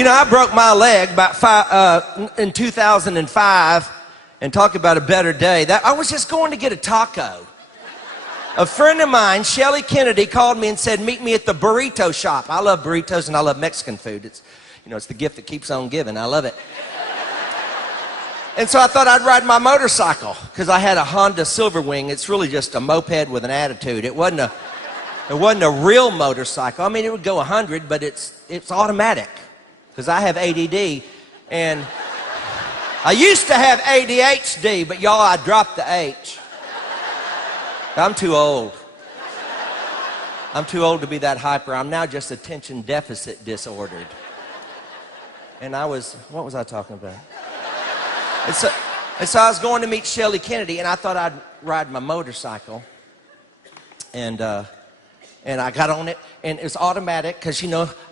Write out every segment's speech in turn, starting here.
You know, I broke my leg in 2005, and talk about a better day. I was just going to get a taco. A friend of mine, Shelly Kennedy, called me and said, meet me at the burrito shop. I love burritos and I love Mexican food. It's the gift that keeps on giving. I love it. And so I thought I'd ride my motorcycle because I had a Honda Silverwing. It's really just a moped with an attitude. It wasn't a real motorcycle. I mean, it would go 100, but it's automatic because I have ADD. And I used to have ADHD, but y'all, I dropped the H. I'm too old. I'm too old to be that hyper. I'm now just attention deficit disordered. And what was I talking about? And so I was going to meet Shelly Kennedy, and I thought I'd ride my motorcycle. And I got on it, and it was automatic, because,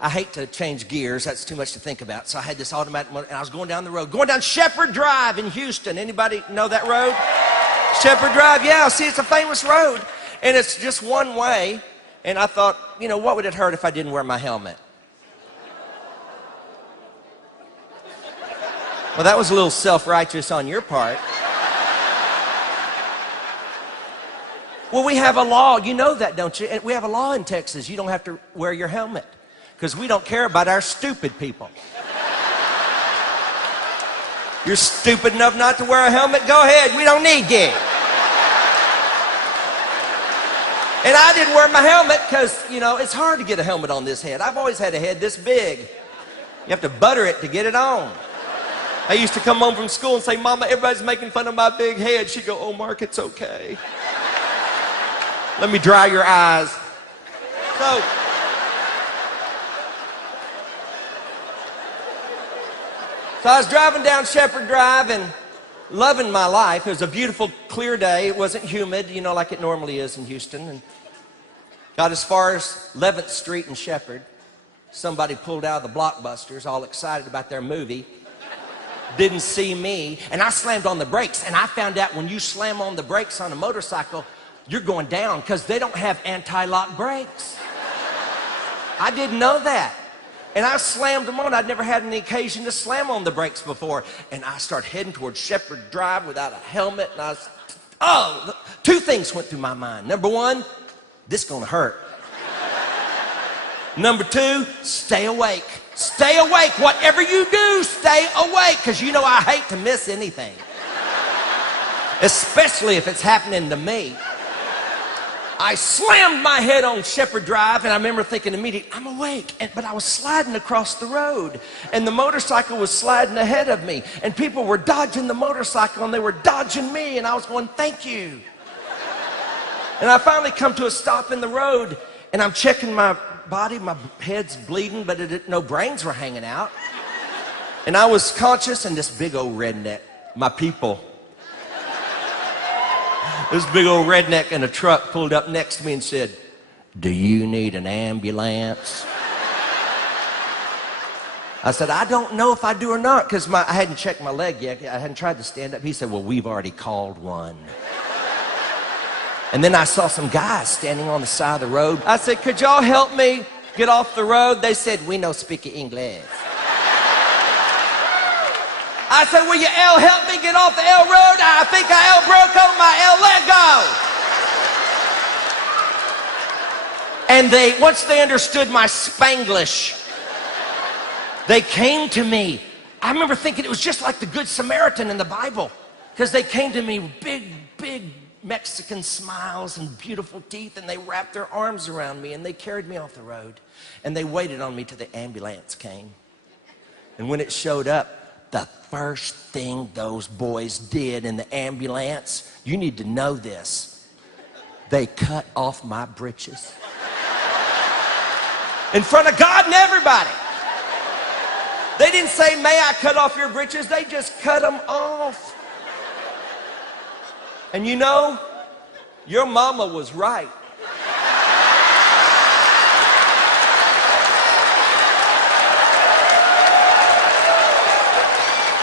I hate to change gears. That's too much to think about. So I had this automatic motor, and I was going down the road, going down Shepherd Drive in Houston. Anybody know that road? Shepherd Drive, yeah. See, it's a famous road, and it's just one way. And I thought, what would it hurt if I didn't wear my helmet? Well, that was a little self-righteous on your part. Well, we have a law. You know that, don't you? We have a law in Texas. You don't have to wear your helmet because we don't care about our stupid people. You're stupid enough not to wear a helmet? Go ahead. We don't need you. And I didn't wear my helmet because, it's hard to get a helmet on this head. I've always had a head this big. You have to butter it to get it on. I used to come home from school and say, Mama, everybody's making fun of my big head. She'd go, oh, Mark, it's okay. Let me dry your eyes. So I was driving down Shepherd Drive and loving my life. It was a beautiful, clear day. It wasn't humid, like it normally is in Houston. And got as far as 11th Street in Shepherd. Somebody pulled out of the Blockbusters, all excited about their movie. Didn't see me, and I slammed on the brakes. And I found out when you slam on the brakes on a motorcycle, you're going down because they don't have anti-lock brakes. I didn't know that. And I slammed them on. I'd never had any occasion to slam on the brakes before. And I started heading towards Shepherd Drive without a helmet. And two things went through my mind. Number one, this is gonna hurt. Number two, stay awake. Stay awake. Whatever you do, stay awake. Because I hate to miss anything. Especially if it's happening to me. I slammed my head on Shepherd Drive, and I remember thinking immediately, I'm awake. But I was sliding across the road, and the motorcycle was sliding ahead of me, and people were dodging the motorcycle, and they were dodging me, and I was going, thank you. And I finally come to a stop in the road, and I'm checking my body. My head's bleeding, but no brains were hanging out. And I was conscious, and this big old redneck, my people, this big old redneck in a truck pulled up next to me and said, do you need an ambulance? I said, I don't know if I do or not, because I hadn't checked my leg yet. I hadn't tried to stand up. He said, well, we've already called one. And then I saw some guys standing on the side of the road. I said, could y'all help me get off the road? They said, we no speak English. I said, will you help me get off the L road? I think I broke on my leg go. And once they understood my Spanglish, they came to me. I remember thinking it was just like the Good Samaritan in the Bible, because they came to me with big, big Mexican smiles and beautiful teeth, and they wrapped their arms around me, and they carried me off the road, and they waited on me till the ambulance came. And when it showed up, the first thing those boys did in the ambulance, you need to know this, they cut off my britches. In front of God and everybody. They didn't say, may I cut off your britches? They just cut them off. And your mama was right.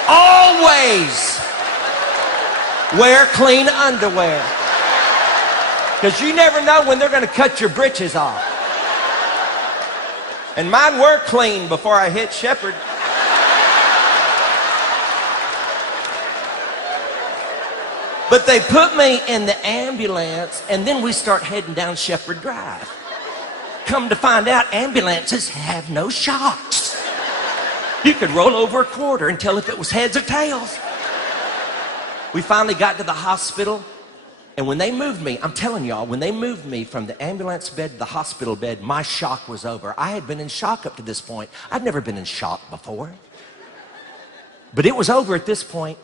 Always wear clean underwear. Because you never know when they're going to cut your britches off. And mine were clean before I hit Shepherd. But they put me in the ambulance, and then we start heading down Shepherd Drive. Come to find out, ambulances have no shocks. You could roll over a quarter and tell if it was heads or tails. We finally got to the hospital, and when they moved me, I'm telling y'all, when they moved me from the ambulance bed to the hospital bed, my shock was over. I had been in shock up to this point. I'd never been in shock before. But it was over at this point.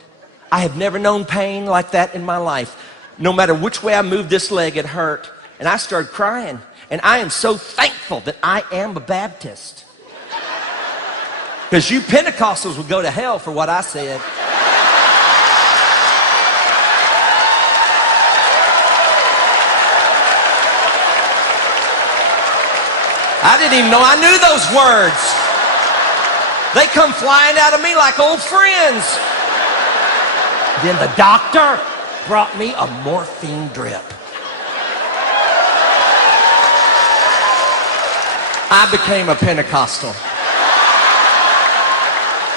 I have never known pain like that in my life. No matter which way I moved this leg, it hurt. And I started crying. And I am so thankful that I am a Baptist. Because you Pentecostals would go to hell for what I said. I didn't even know I knew those words. They come flying out of me like old friends. Then the doctor brought me a morphine drip. I became a Pentecostal.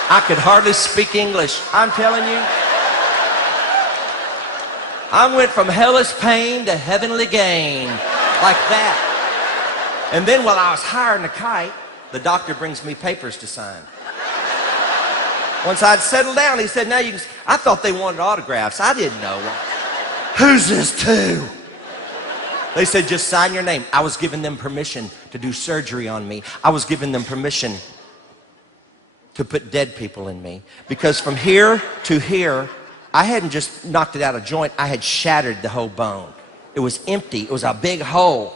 I could hardly speak English. I'm telling you. I went from hellish pain to heavenly gain. Like that. And then while I was hiring a kite, the doctor brings me papers to sign. Once I'd settled down, he said, now you can... I thought they wanted autographs. I didn't know. Who's this to? They said, just sign your name. I was giving them permission to do surgery on me. I was giving them permission to put dead people in me. Because from here to here, I hadn't just knocked it out of joint. I had shattered the whole bone. It was empty. It was a big hole.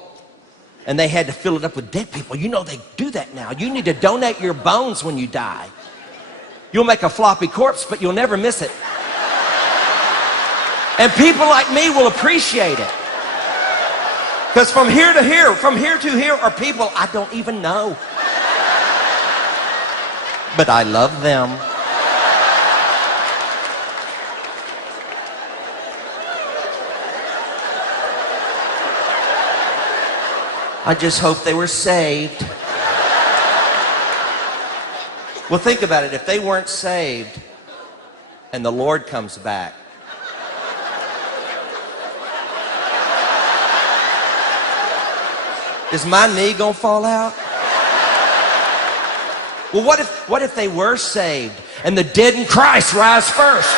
And they had to fill it up with dead people. You know they do that now. You need to donate your bones when you die. You'll make a floppy corpse, but you'll never miss it. And people like me will appreciate it. Because from here to here are people I don't even know. But I love them. I just hope they were saved. Well, think about it. If they weren't saved and the Lord comes back, is my knee gonna fall out? Well, what if they were saved and the dead in Christ rise first?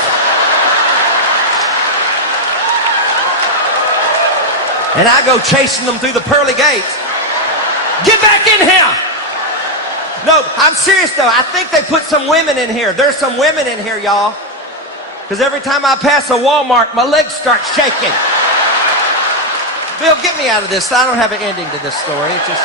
And I go chasing them through the pearly gates. Get back in here! No, I'm serious though. I think they put some women in here. There's some women in here, y'all. Because every time I pass a Walmart, my legs start shaking. Bill, get me out of this. I don't have an ending to this story. It's just...